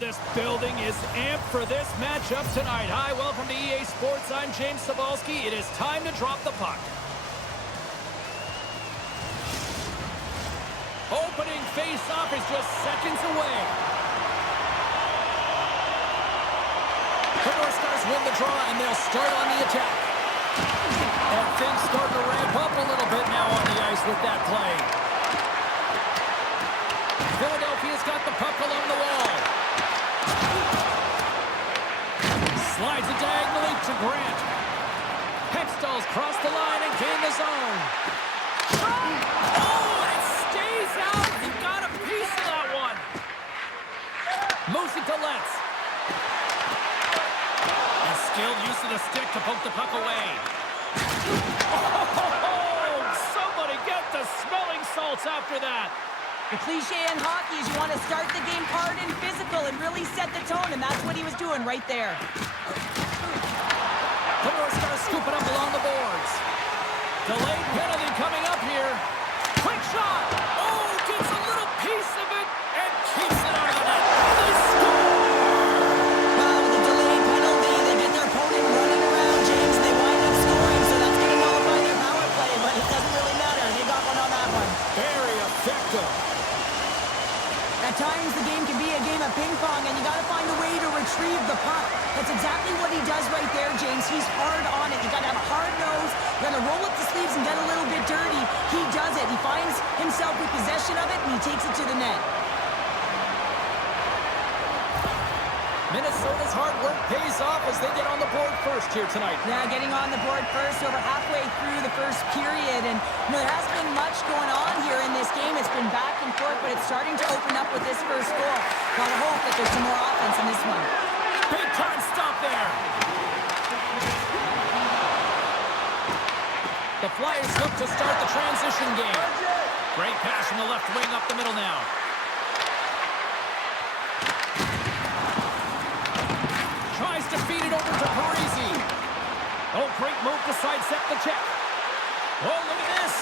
This building is amped for this matchup tonight. Hi, welcome to EA Sports. I'm James Cebulski. It is time to drop the puck. Opening face-off is just seconds away. The North Stars win the draw, and they'll start on the attack. And things starting to ramp up a little bit now on the ice with that play. Philadelphia's got the puck along the wall. Slides it diagonally to Grant. Hextall's crossed the line and gained the zone. Oh, it stays out. He got a piece of that one. Moves it to Letts. A skilled use of the stick to poke the puck away. Oh, somebody get the smelling salts after that. The cliche in hockey is you want to start the game hard and physical and really set the tone, and that's what he was doing right there. The North Stars scoop it up along the boards. Delayed penalty coming up here. Quick shot. Oh, gets a little piece of it and keeps it out of the net. They score! Well, with the delayed penalty, they get their opponent running around, James, and they wind up scoring, so that's going to nullify their power play, but it doesn't really matter. They got one on that one. Very effective. At times, the game can be a game of ping pong, and you got to find a way to retrieve the puck. That's exactly what he does right there, James. He's hard on it. You got to have a hard nose. You got to roll up the sleeves and get a little bit dirty. He does it. He finds himself with possession of it, and he takes it to the net. Minnesota's hard work pays off as they get on the board first here tonight. Yeah, getting on the board first over halfway through the first period. And there hasn't been much going on here in this game. It's been back and forth, but it's starting to open up with this first goal. Gotta hope that there's some more offense in this one. Big time stop there. The Flyers look to start the transition game. Great pass from the left wing up the middle now. Tries to feed it over to Parisi. Oh, great move to sidestep the check. Oh, look at this.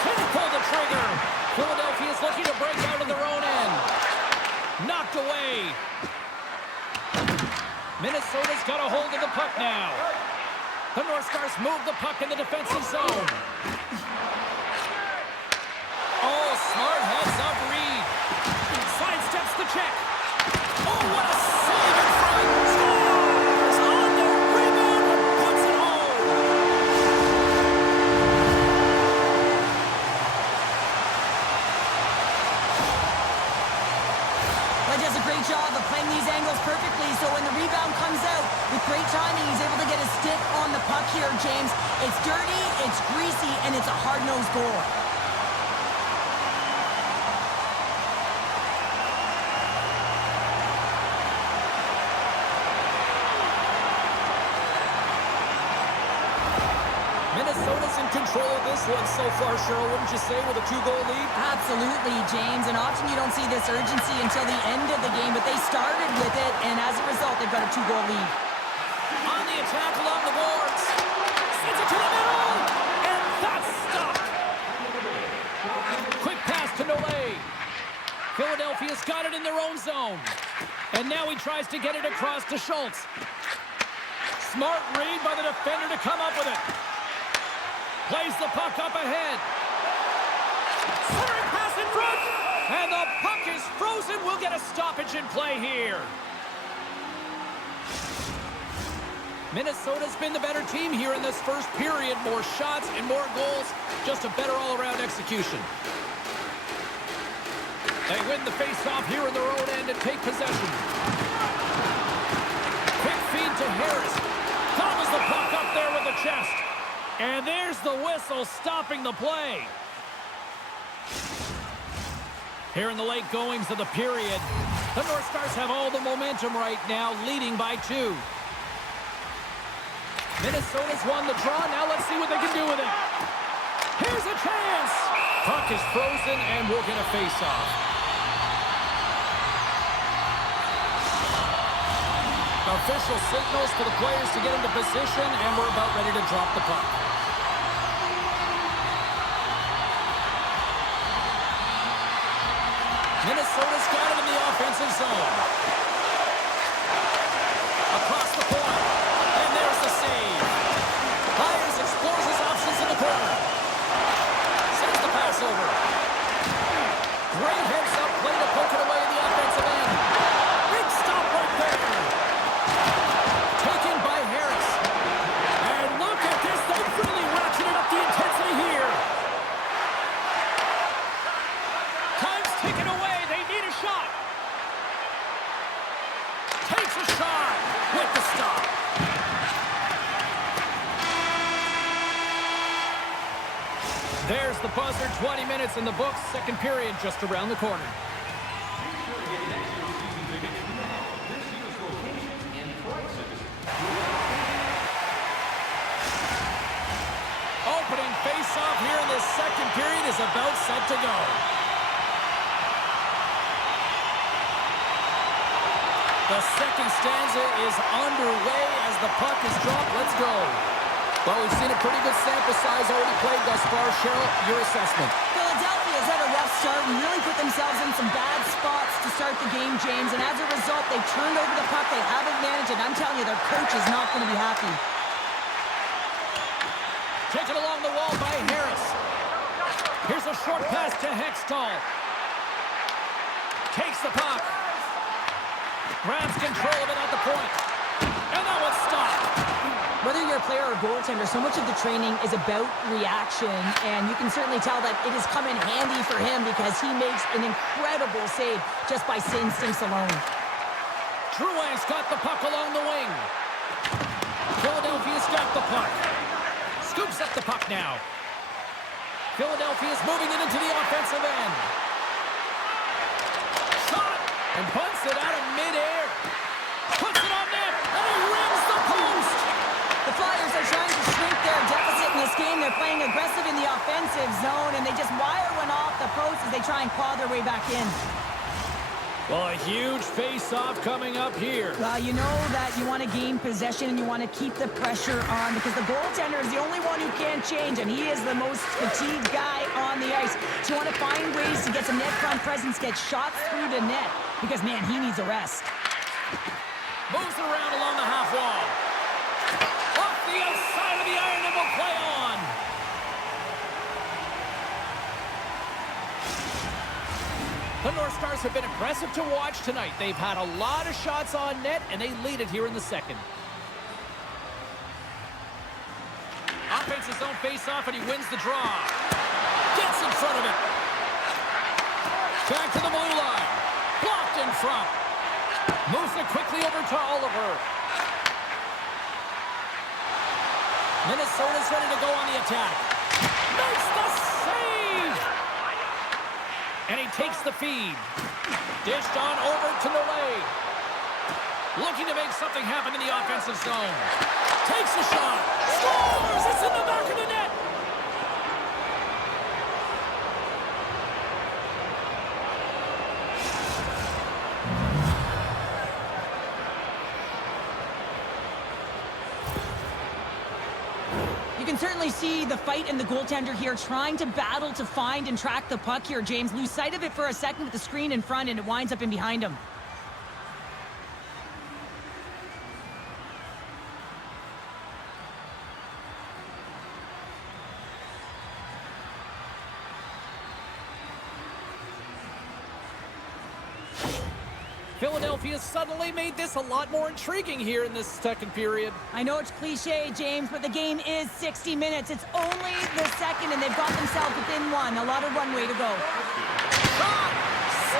Couldn't pull the trigger. Philadelphia's looking to break out of their own end. Knocked away. Minnesota's got a hold of the puck now. The North Stars move the puck in the defensive zone. Oh, smart heads up Reed. Sidesteps the check. Oh, what a save in front. Scores on the rebound and puts it home. He does a great job of playing these angles perfectly, so when the rebound comes out, with great timing, he's able to get his stick on the puck here, James. It's dirty, it's greasy, and it's a hard-nosed goal. Minnesota's in control of this one so far, Cheryl, wouldn't you say, with a 2-goal lead? Absolutely, James, and often you don't see this urgency until the end of the game, but they started with it, and as a result, they've got a 2-goal lead. On the attack along the boards. Sends it to the middle, and that's stopped. Quick pass to Nolay. Philadelphia's got it in their own zone. And now he tries to get it across to Schultz. Smart read by the defender to come up with it. Plays the puck up ahead. Centering pass in front. And the puck is frozen. We'll get a stoppage in play here. Minnesota's been the better team here in this first period. More shots and more goals. Just a better all-around execution. They win the face-off here in their own end and take possession. Quick feed to Harris. Throws the puck up there with the chest. And there's the whistle stopping the play. Here in the late goings of the period, the North Stars have all the momentum right now, leading by 2. Minnesota's won the draw. Now let's see what they can do with it. Here's a chance. Puck is frozen, and we'll get a face-off. Official signals for the players to get into position, and we're about ready to drop the puck. Minnesota's got it in the offense. offensive zone. Across the point. And there's the save. Myers explores his options in the corner. Sends the pass over. Great heads-up play to poke it away in the offensive end. Big stop right there. Taken by Harris. And look at this. They've really ratcheted up the intensity here. Time's ticking away. They need a shot. Takes a shot with the stop. There's the buzzer. 20 minutes in the books. Second period just around the corner. Opening face-off here in this second period is about set to go. The second stanza is underway as the puck is dropped. Let's go. Well, we've seen a pretty good sample size already played thus far. Cheryl, your assessment. Philadelphia's had a rough start and really put themselves in some bad spots to start the game, James. And as a result, they turned over the puck. They haven't managed it. I'm telling you, their coach is not going to be happy. Taken along the wall by Harris. Here's a short pass to Hextall. Takes the puck. Grabs control of it at the point. And that one's stopped. Whether you're a player or a goaltender, so much of the training is about reaction, and you can certainly tell that it has come in handy for him because he makes an incredible save just by instincts alone. Drouin's got the puck along the wing. Philadelphia's got the puck. Scoops up the puck now. Philadelphia's moving it into the offensive end. Shot! And punts it out of midair. Puts it on net, and he rings the post! The Flyers are trying to shrink their deficit in this game. They're playing aggressive in the offensive zone, and they just wire one off the post as they try and claw their way back in. Well, a huge face-off coming up here. Well, you know that you want to gain possession and you want to keep the pressure on because the goaltender is the only one who can't change, and he is the most fatigued guy on the ice. So you want to find ways to get some net front presence, get shots through the net because, man, he needs a rest. Moves it around along the half wall. Off the outside of the iron and will play on. The North Stars have been impressive to watch tonight. They've had a lot of shots on net, and they lead it here in the second. Offensive zone face-off, and he wins the draw. Gets in front of it. Back to the blue line. Blocked in front. Moves it quickly over to Oliver. Minnesota's ready to go on the attack. Makes the save! And he takes the feed. Dished on over to Nolay. Looking to make something happen in the offensive zone. Takes a shot. Scores! It's in the back of the net! You can certainly see the fight in the goaltender here, trying to battle to find and track the puck here, James. Lose sight of it for a second with the screen in front, and it winds up in behind him. Philadelphia suddenly made this a lot more intriguing here in this second period. I know it's cliche, James, but the game is 60 minutes. It's only the second, and they've got themselves within one. A lot of runway to go. Shot!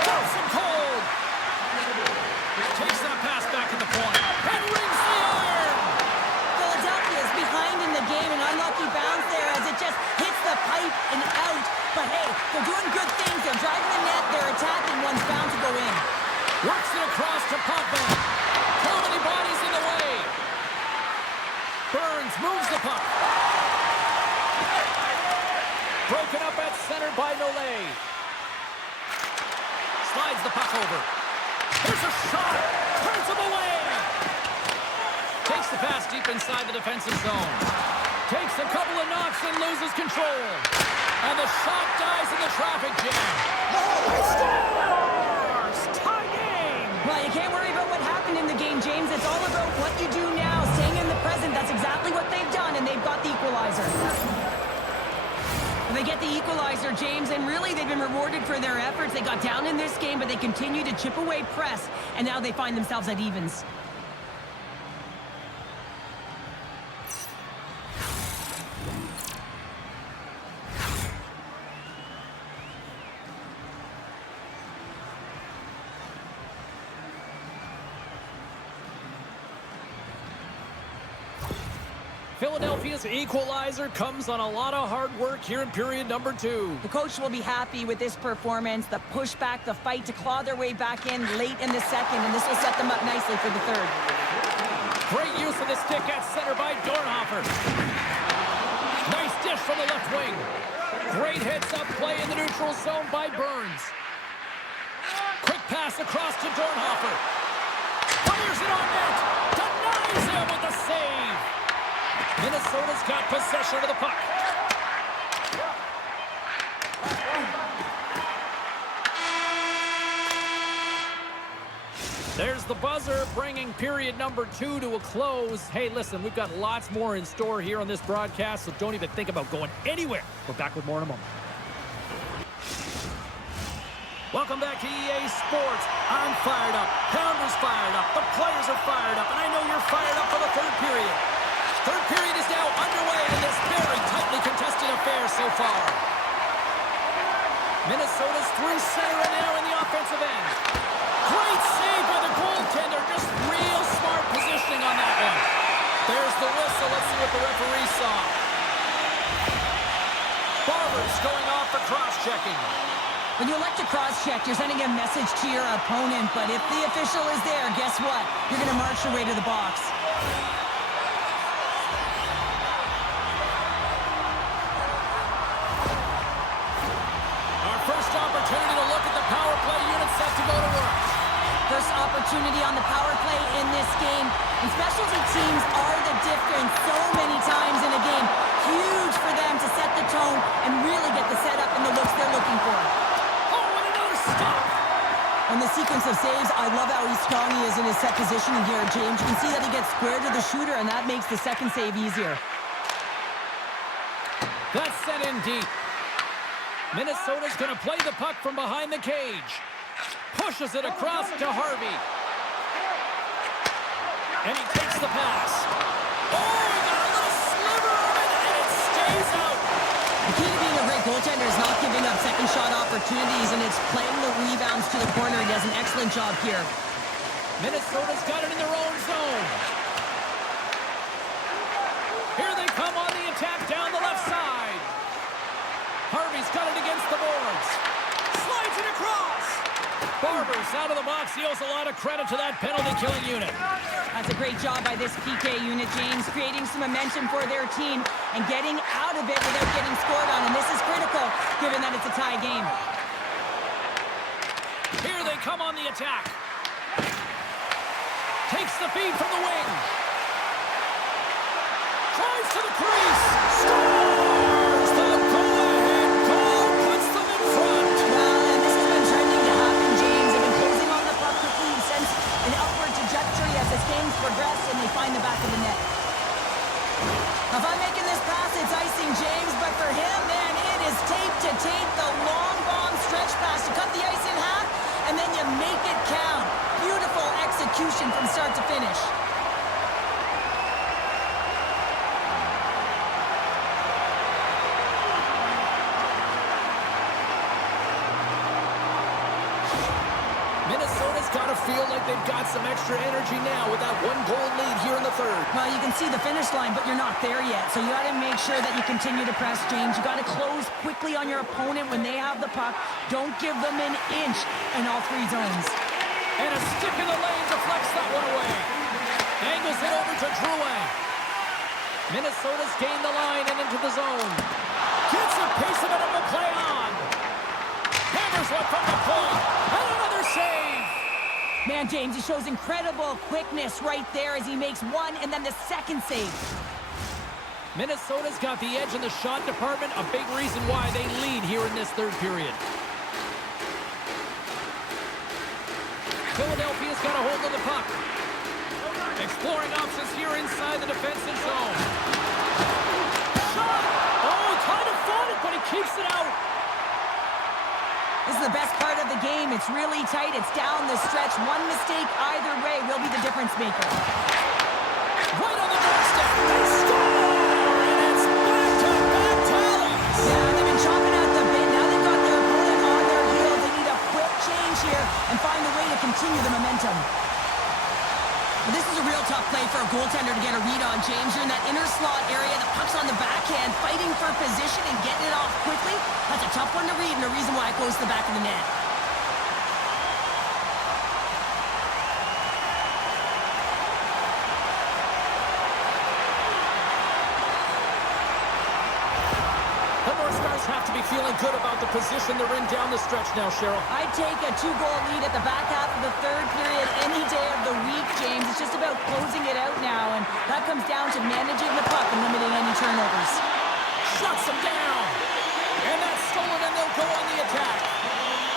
Stops him cold! Takes that pass back at the point. And rings the iron! Philadelphia is behind in the game, an unlucky bounce there as it just hits the pipe and out. But hey, they're doing good things. They're driving the net. They're attacking. One's bound to go in. Works it across to Pogba. Too many bodies in the way. Burns moves the puck. Broken up at center by Nolay. Slides the puck over. There's a shot. Turns him away. Takes the pass deep inside the defensive zone. Takes a couple of knocks and loses control. And the shot dies in the traffic jam. Scores! Tied in! can't worry about what happened in the game, James. It's all about what you do now, staying in the present. That's exactly what they've done, and they've got the equalizer. They get the equalizer, James, and really they've been rewarded for their efforts. They got down in this game, but they continue to chip away press, and now they find themselves at evens. Philadelphia's equalizer comes on a lot of hard work here in period number 2. The coach will be happy with this performance, the pushback, the fight to claw their way back in late in the second, and this will set them up nicely for the third. Great use of the stick at center by Dornhofer. Nice dish from the left wing. Great heads-up play in the neutral zone by Burns. Quick pass across to Dornhofer. Fires it on net. Denies him with the save. Minnesota's got possession of the puck. There's the buzzer, bringing period number 2 to a close. Hey, listen, we've got lots more in store here on this broadcast, so don't even think about going anywhere. We're back with more in a moment. Welcome back to EA Sports. I'm fired up. Pounder's fired up. The players are fired up, and I know you're fired up for the third period. Third period is now underway in this very tightly contested affair so far. Minnesota's through center and now in the offensive end. Great save by the goaltender. Just real smart positioning on that one. There's the whistle. Let's see what the referee saw. Barber's going off for cross-checking. When you elect to cross-check, you're sending a message to your opponent, but if the official is there, guess what? You're going to march your way to the box. Opportunity to look at the power play unit set to go to work. First opportunity on the power play in this game. And specialty teams are the difference so many times in a game. Huge for them to set the tone and really get the setup and the looks they're looking for. Oh, and another stop! On the sequence of saves, I love how strong he is in his set positioning here, James. You can see that he gets square to the shooter, and that makes the second save easier. That's set in deep. Minnesota's going to play the puck from behind the cage. Pushes it across to Harvey. And he takes the pass. Oh, he got a little sliver of it, and it stays out. The key to being a great goaltender is not giving up second shot opportunities, and it's playing the rebounds to the corner. He does an excellent job here. Minnesota's got it in their own zone. Here they come on the attack down the left side. Harvey's got it against the boards. Slides it across. Barber's out of the box. He owes a lot of credit to that penalty-killing unit. That's a great job by this PK unit, James, creating some momentum for their team and getting out of it without getting scored on. And this is critical, given that it's a tie game. Here they come on the attack. Takes the feed from the wing. Drives to the crease. Scores the go-ahead goal. Puts them in front. Well, and this has been trending to happen, James. They've been closing on the puck quickly and sense an upward trajectory as this game's progress and they find the back of the net. Now, if I'm making this pass, it's icing, James, but for him, man, it is tape to tape. The long bomb stretch pass. You cut the ice in half, and then you make it count. Beautiful execution from start to finish. Minnesota's got to feel like they've got some extra energy now with that one-goal lead here in the third. Well, you can see the finish line, but you're not there yet. So you got to make sure that you continue to press, James. You got to close quickly on your opponent when they have the puck. Don't give them an inch in all three zones. And a stick in the lane deflects that one away. Angles it over to Drouin. Minnesota's gained the line and into the zone. Gets a piece of it and will play on. Hammers one from the point. And another save. Man, James, he shows incredible quickness right there as he makes one and then the second save. Minnesota's got the edge in the shot department, a big reason why they lead here in this third period. Philadelphia's got a hold of the puck. Exploring options here inside the defensive zone. Shot! Oh, he kind of fought it, but he keeps it out. This is the best part of the game. It's really tight. It's down the stretch. One mistake either way will be the difference maker. Right on the doorstep. They score! And it's back-to-back tallies. Yeah, they've been chopping out the bit. Now they've got their opponent on their heels. They need a quick change here and find a way to continue the momentum. This is a real tough play for a goaltender to get a read on, James. You're in that inner slot area. The puck's on the backhand, fighting for position and getting it off quickly. That's a tough one to read, and a reason why it goes to the back of the net. The North Stars have to be feeling good about the position they're in down the stretch now, Cheryl. I'd take a 2-goal lead at the back half of the third period any day of the week, James. It's just about closing it out now, and that comes down to managing the puck and limiting any turnovers. Shuts them down. And that's stolen, and they'll go on the attack.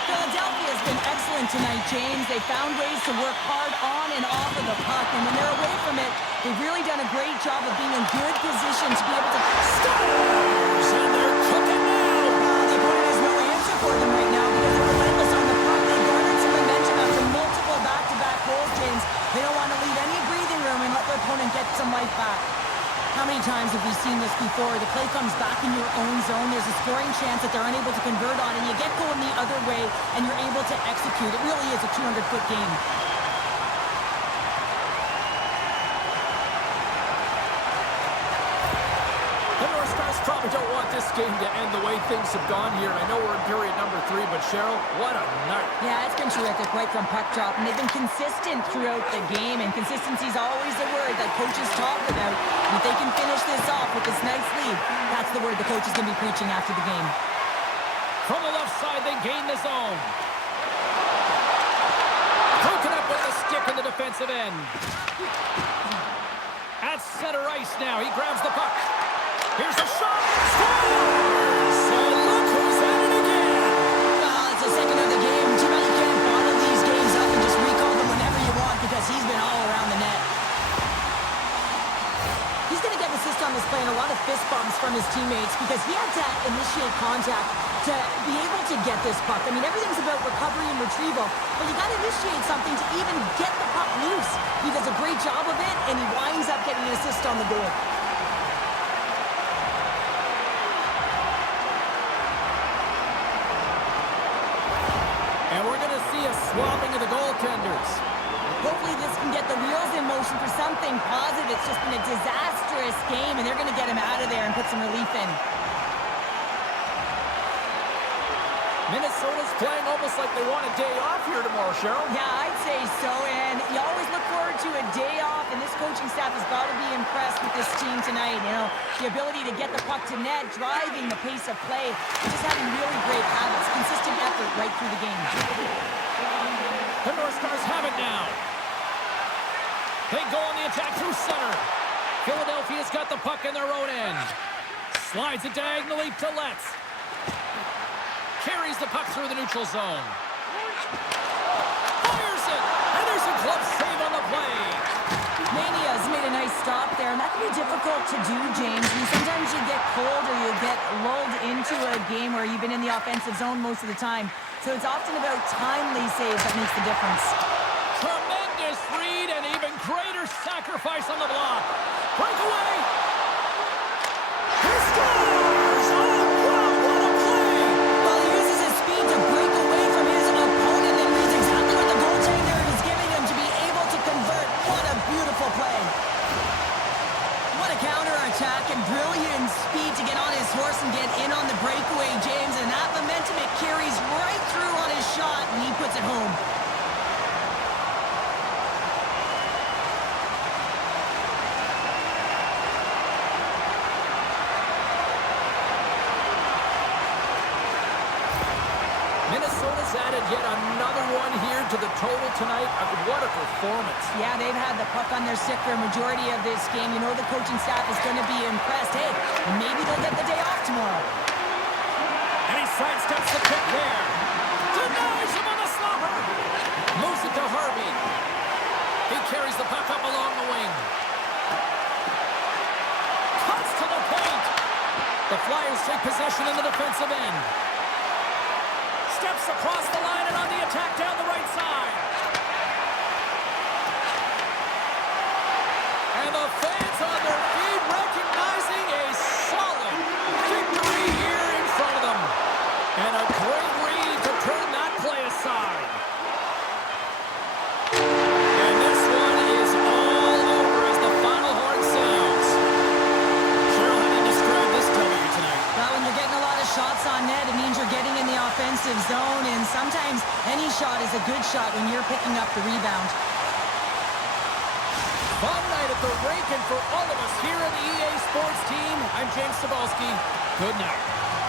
Philadelphia has been excellent tonight, James. They found ways to work hard on and off of the puck, and when they're away from it, they've really done a great job of being in good position to be able to Scores! And they're cooking now. The opponent has no answer for them right now because they're relentless on the puck. They garnered some momentum after multiple back-to-back goals, James. They don't want to leave any breathing room and let their opponent get some life back. How many times have we seen this before? The play comes back in your own zone. There's a scoring chance that they're unable to convert on, and you get going the other way, and you're able to execute. It really is a 200-foot game. The North Stars probably don't want this game to end the way things have gone here. I know we're in period number 3, but Cheryl, what a night. Yeah, it's been terrific right from puck drop, and they've been consistent throughout the game, and consistency is always a word that coaches talk about. And if they can finish this off with this nice lead, that's the word the coach is going to be preaching after the game. From the left side, they gain the zone. Broken up with a stick in the defensive end. At center ice now, he grabs the puck. Here's a shot. Scores! So look who's at it again. It's the second of the game. Too bad you can't bottle these games up and just recall them whenever you want because he's been all around the net. He's going to get an assist on this play and a lot of fist bumps from his teammates because he had to initiate contact to be able to get this puck. I mean, everything's about recovery and retrieval, but you got to initiate something to even get the puck loose. He does a great job of it, and he winds up getting an assist on the goal. And we're going to see a swapping of the goaltenders. Hopefully this can get the wheels in motion for something positive. It's just been a disastrous game, and they're going to get him out of there and put some relief in. Minnesota's playing almost like they want a day off here tomorrow, Cheryl. Yeah, I'd say so, and you always look forward to a day off, and this coaching staff has got to be impressed with this team tonight. You know, the ability to get the puck to net, driving the pace of play, just having really great habits, consistent effort right through the game. The North Stars have it now. They go on the attack through center. Philadelphia's got the puck in their own end. Slides it diagonally to Letts. Carries the puck through the neutral zone. Fires it! And there's a glove save on the play. Mania's made a nice stop there, and that can be difficult to do, James. I mean, sometimes you get cold or you get lulled into a game where you've been in the offensive zone most of the time. So it's often about timely saves that makes the difference. Tremendous read and even greater sacrifice on the block. Breakaway! He scores! Oh, wow, what a play! Well, he uses his speed to break away from his opponent and reads exactly what the goaltender is giving him to be able to convert. What a beautiful play. What a counterattack and brilliant speed to get on his horse and get in on the breakaway, James. And that momentum, it carries right through on his shot, and he puts it home. Minnesota's added yet another one here to the total tonight. What a performance. Yeah, they've had the puck on their stick for a majority of this game. You know the coaching staff is going to be impressed. Hey, maybe they'll get the day off tomorrow. And he sidesteps the pick there. Denies him on the slobber. Moves it to Harvey. carries the puck up along the wing. Cuts to the paint. The Flyers take possession in the defensive end. Steps across the line and on the attack down the right side. And the fans on their feet recognizing a solid victory here in front of them. And a great read to turn that play aside. And this one is all over as the final horn sounds. Cheryl, how do you describe this W tonight? Well, when you're getting a lot of shots on net, it means you're getting in the offensive zone, and sometimes any shot is a good shot when you're picking up the rebound. Fun night at the rink, and for all of us here in the EA Sports team, I'm James Cebulski. Good night.